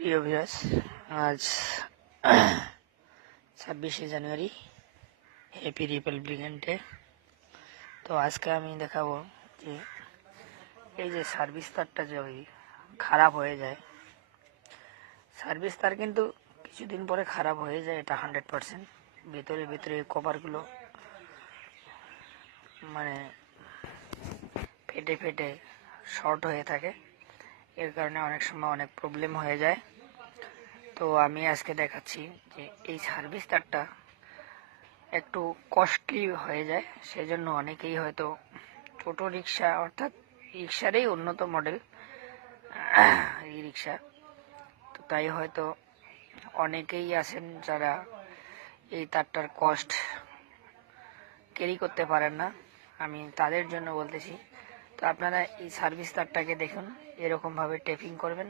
প্রিয় ভিউয়ার্স, আজ 26শে জানুয়ারি, happy Republic day. তো আজকে আমি দেখাবো যে এই যে সার্ভিস তারটা যদি খারাপ হয়ে যায়, সার্ভিস তার কিন্তু কিছুদিন পরে খারাপ হয়ে যায়, এটা 100%। ভেতরে ভেতরে কভারগুলো মানে ফেটে ফেটে শর্ট হয়ে থাকে, এর কারণে অনেক সময় অনেক প্রবলেম হয়ে যায়। তো আমি আজকে দেখাচ্ছি যে এই সার্ভিস তারটা একটু কস্টলি হয়ে যায়, সেজন্য অনেকেই হয়তো ছোটো রিক্সা অর্থাৎ রিক্সারই উন্নত মডেল এই রিক্সা, তো তাই হয়তো অনেকেই আছেন যারা এই তারটার কস্ট ক্যারি করতে পারেন না। আমি তাদের জন্য বলতেছি। তো আপনারা এই সার্ভিস তারটাকে দেখুন, এরকমভাবে টেপিং করবেন,